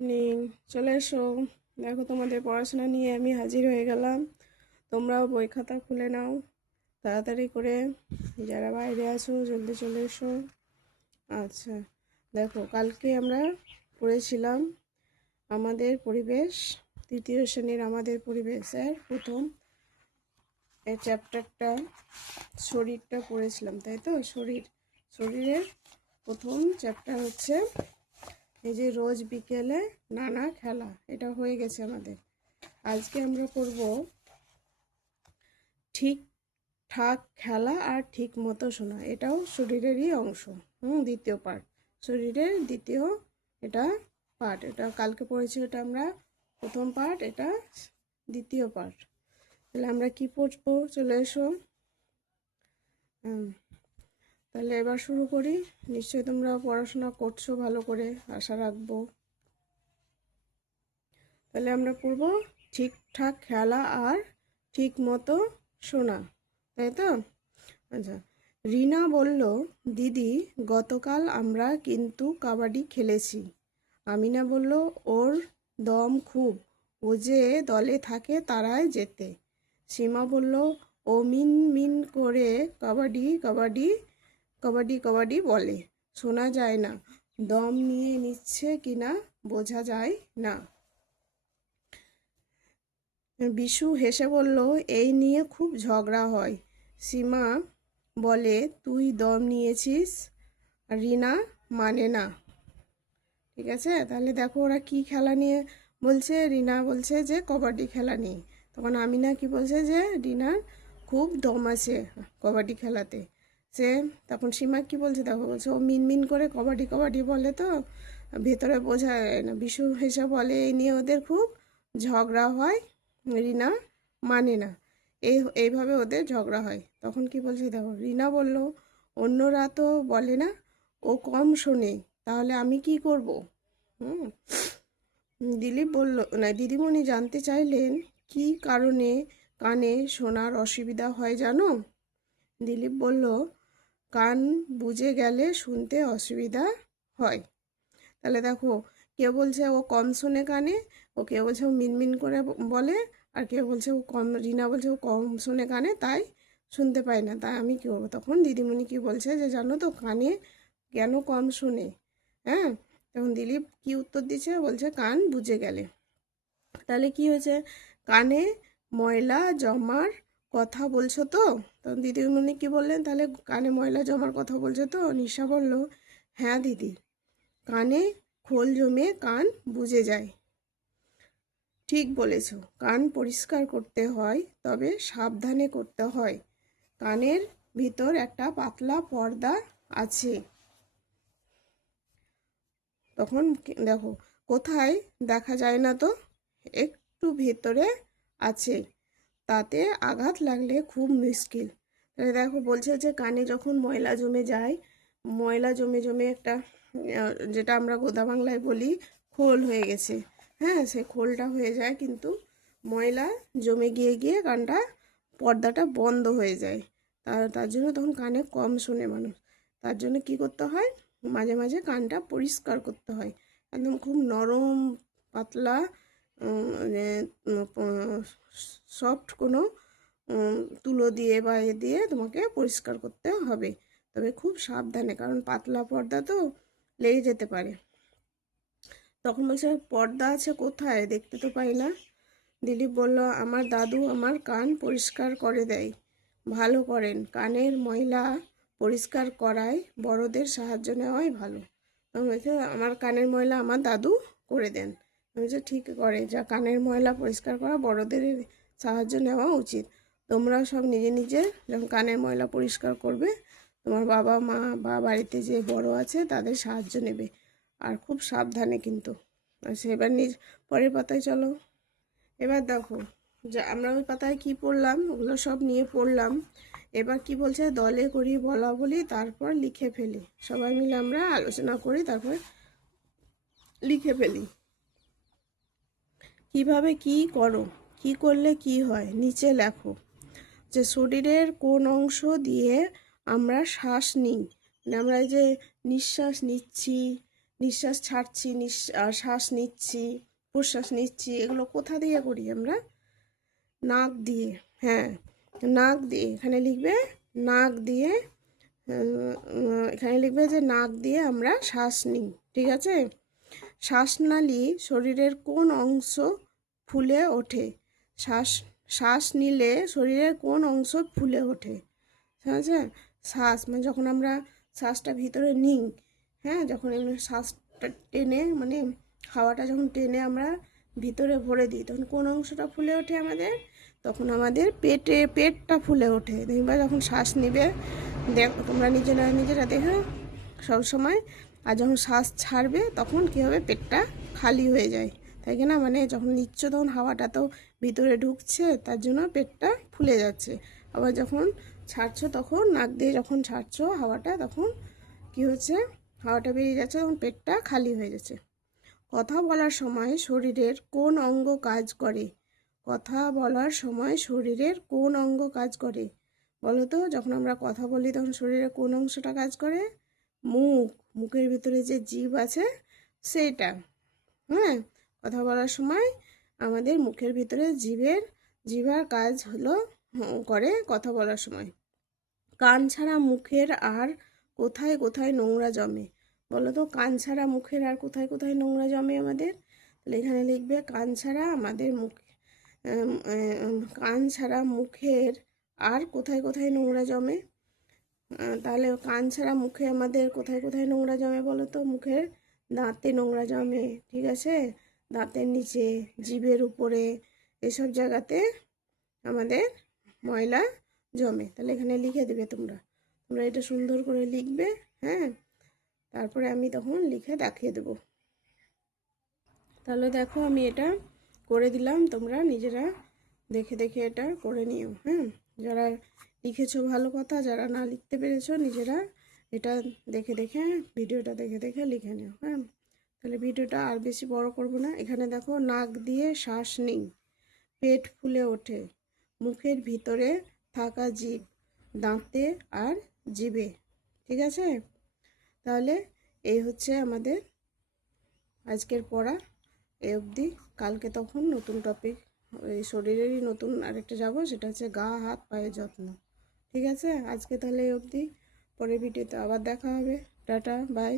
Morning, চলে এসো। দেখো, তোমাদের পড়াশোনা নিয়ে আমি হাজির হয়ে গেলাম। তোমরাও বই খাতা খুলে নাও তাড়াতাড়ি করে। যারা বাইরে আছো জলদি চলে এসো। আচ্ছা, দেখো, কালকে আমরা পড়েছিলাম আমাদের পরিবেশ, তৃতীয় শ্রেণীর আমাদের পরিবেশের প্রথম এই চ্যাপ্টারটা শরীরটা পড়েছিলাম, তাই তো? শরীরের প্রথম চ্যাপ্টার হচ্ছে এই যে রোজ বিকেলে নানা খেলা। এটা হয়ে গেছে আমাদের। আজকে আমরা করব ঠিকঠাক খেলা আর ঠিক মতো শোনা। এটাও শরীরেরই অংশ। দ্বিতীয় পার্ট, শরীরের দ্বিতীয় এটা পার্ট। এটা কালকে পড়েছি, এটা আমরা প্রথম পার্ট, এটা দ্বিতীয় পার্ট। তাহলে আমরা কি পড়বো? চলে এসো। তাহলে এবার শুরু করি। নিশ্চয়ই তোমরা পড়াশোনা করছো ভালো করে, আশা রাখবো। তাহলে আমরা পড়ব ঠিকঠাক খেলা আর ঠিক মতো শোনা, তাই তো? আচ্ছা, রিনা বলল, দিদি, গতকাল আমরা কিন্তু কাবাডি খেলেছি। আমিনা বলল, ওর দম খুব, ও যে দলে থাকে তারাই জেতে। সীমা বলল, ও মিন মিন করে কাবাডি কাবাডি কাবাডি কাবাডি বলে, শোনা যায় না, দম নিয়ে নিচ্ছে কিনা বোঝা যায় না। বিশু হেসে বলল, এই নিয়ে খুব ঝগড়া হয়। সীমা বলে, তুই দম নিয়েছিস, রিনা মানে না। ঠিক আছে, তাহলে দেখো ওরা কি খেলা নিয়ে বলছে। রিনা বলছে যে কবাডি খেলা নিয়ে। তখন আমিনা কি বলছে যে রিনার খুব দম আছে কবাডি খেলাতে। সে তখন সীমা কি বলছে, দেখো, বলছে ও মিনমিন করে কবাডি কবাডি বলে, তো ভেতরে বোঝা যায় না। বিশু হেসে বলে, এই নিয়ে ওদের খুব ঝগড়া হয়, রিনা মানে না। এইভাবে ওদের ঝগড়া হয়। তখন কি বলছে দেখো, রিনা বলল, অন্যরা তো বলে না, ও কম শোনে, তাহলে আমি কি করব? হুম দিলীপ বলল, না, দিদিমণি জানতে চাইলেন, কি কারণে কানে শোনার অসুবিধা হয় জানো? দিলীপ বলল, কান বুজে গেলে শুনতে অসুবিধা হয়। তাহলে দেখো, কেউ বলছে ও কম শোনে কানে, ও কেউ বলছে ও মিনমিন করে বলে, আর কেউ বলছে ও কম, রিনা বলছে ও কম শোনে কানে, তাই শুনতে পায় না। তাই আমি কী করবো? তখন দিদিমণি কি বলছে যে, জানো তো কানে কেন কম শোনে? হ্যাঁ, তখন দিলীপ কি উত্তর দিচ্ছে, বলছে কান বুজে গেলে। তাহলে কি হয়েছে? কানে ময়লা জমার কথা বলছো তো? তখন দিদিমণি কি বললেন, তাহলে কানে ময়লা জমার কথা বলছো তো? নিশা বলল, হ্যাঁ দিদি, কানে খোল জমে কান বুজে যায়। ঠিক বলেছ, কান পরিষ্কার করতে হয়, তবে সাবধানে করতে হয়। কানের ভিতর একটা পাতলা পর্দা আছে। তখন দেখো, কোথায় দেখা যায় না তো, একটু ভেতরে আছে, তাতে আঘাত লাগলে খুব মুশকিল। তাহলে দেখো, বলছে যে কানে যখন ময়লা জমে যায়, ময়লা জমে জমে একটা যেটা আমরা গোদা বাংলায় বলি খোল হয়ে গেছে। হ্যাঁ, সে খোলটা হয়ে যায়, কিন্তু ময়লা জমে গিয়ে গিয়ে কানটা পর্দাটা বন্ধ হয়ে যায়। তার জন্য তখন কানে কম শোনে মানুষ। তার জন্য কি করতে হয়, মাঝে মাঝে কানটা পরিষ্কার করতে হয়। একদম খুব নরম পাতলা সফট কোনো তুলো দিয়ে বা এ দিয়ে তোমাকে পরিষ্কার করতে হবে, তবে খুব সাবধানে, কারণ পাতলা পর্দা তো লেগে যেতে পারে। তখন বলছে, পর্দা আছে কোথায়, দেখতে তো পাই না। দিলীপ বলল, আমার দাদু আমার কান পরিষ্কার করে দেয়, ভালো করেন। কানের ময়লা পরিষ্কার করায় বড়দের সাহায্য নেওয়াই ভালো। তখন বলছে, আমার কানের ময়লা আমার দাদু করে দেন। বলছে, ঠিক করে, যা কানের ময়লা পরিষ্কার করা বড়দের সাহায্য নেওয়া উচিত। তোমরাও সব নিজে নিজে যখন কানের ময়লা পরিষ্কার করবে, তোমার বাবা মা বা বাড়িতে যে বড় আছে তাদের সাহায্য নেবে, আর খুব সাবধানে কিন্তু। আচ্ছা, এবার পরের পাতায় চলো। এবার দেখো, যে আমরা ওই পাতায় কি পড়লাম ওগুলো সব নিয়ে পড়লাম। এবার কি বলছে, দলে করি বলা বলি, তারপর লিখে ফেলি। সবাই মিলে আমরা আলোচনা করি, তারপর লিখে ফেলি। কিভাবে কি করো, কি করলে কি হয়, নিচে লেখো। যে শরীরের কোন অংশ দিয়ে আমরা শ্বাস নিই, মানে আমরা এই যে নিঃশ্বাস নিচ্ছি, নিঃশ্বাস ছাড়ছি, শ্বাস নিচ্ছি, প্রশ্বাস নিচ্ছি, এগুলো কোথা দিয়ে করি আমরা? নাক দিয়ে। হ্যাঁ, নাক দিয়ে। এখানে লিখবে নাক দিয়ে, এখানে লিখবে যে নাক দিয়ে আমরা শ্বাস নিই। ঠিক আছে? শ্বাসনালী শরীরের কোন অংশ ফুলে ওঠে? শ্বাস শ্বাস নিলে শরীরের কোন অংশ ফুলে ওঠে? ঠিক আছে? শ্বাস মানে যখন আমরা শ্বাসটা ভিতরে নিই, হ্যাঁ, যখন এমনি শ্বাসটা টেনে মানে হাওয়াটা যখন টেনে আমরা ভিতরে ভরে দিই, তখন কোন অংশটা ফুলে ওঠে আমাদের? তখন আমাদের পেটটা ফুলে ওঠে। দেখবা যখন শ্বাস নিবে, তোমরা নিজেরা দেখো সবসময়। আর যখন শ্বাস ছাড়বে তখন কী হবে? পেটটা খালি হয়ে যায়, তাই কি না? মানে যখন নিচ্ছ তখন হাওয়াটা তো ভিতরে ঢুকছে, তার জন্য পেটটা ফুলে যাচ্ছে। আবার যখন ছাড়ছো তখন নাক দিয়ে যখন ছাড়ছো হাওয়াটা, তখন কি হচ্ছে? হাওয়াটা বেরিয়ে যাচ্ছে, তখন পেটটা খালি হয়ে যাচ্ছে। কথা বলার সময় শরীরের কোন অঙ্গ কাজ করে? কথা বলার সময় শরীরের কোন অঙ্গ কাজ করে বলো তো? যখন আমরা কথা বলি তখন শরীরের কোন অংশটা কাজ করে? মুখের ভিতরে যে জিভ আছে সেইটা। হ্যাঁ, কথা বলার সময় আমাদের মুখের ভিতরে জিভার কাজ হলো করে কথা বলার সময়। কান ছাড়া মুখের আর কোথায় কোথায় নোংরা জমে বলো তো? কান ছাড়া মুখের আর কোথায় কোথায় নোংরা জমে আমাদের? তাহলে এখানে লিখবে কান ছাড়া আমাদের কান ছাড়া মুখের আর কোথায় কোথায় নোংরা জমে। তাহলে কান ছাড়া মুখে আমাদের কোথায় কোথায় নোংরা জমে বলো তো? মুখের দাঁতে নোংরা জমে, ঠিক আছে? দাঁতের নিচে, জিভের উপরে, এসব জায়গাতে আমাদের ময়লা জমে। তাহলে এখানে লিখে দেবে তোমরা এটা সুন্দর করে লিখবে। হ্যাঁ, তারপরে আমি তখন লিখে দেখিয়ে দেবো। তাহলে দেখো আমি এটা করে দিলাম, তোমরা নিজেরা দেখে দেখে এটা করে নিও। হ্যাঁ, যারা লিখেছো ভালো কথা, যারা না লিখতে পেরেছো নিজেরা এটা দেখে দেখে, ভিডিওটা দেখে দেখে লিখে নিও। হ্যাঁ, তাহলে ভিডিওটা আর বেশি বড় করব না। এখানে দেখো নাক দিয়ে শ্বাস নিই, পেট ফুলে ওঠে, মুখের ভিতরে থাকা জিভ, দাঁতে আর জিভে। ঠিক আছে? তাহলে এই হচ্ছে আমাদের আজকের পড়া, এই অবধি। কালকে তখন নতুন টপিক, এই শরীরেরই নতুন আরেকটা যাবো, সেটা হচ্ছে গা হাত পায়ের যত্ন। ঠিক আছে? আজকে তাহলে এই অবধি, পরের ভিডিওতে আবার দেখা হবে। Tata, by.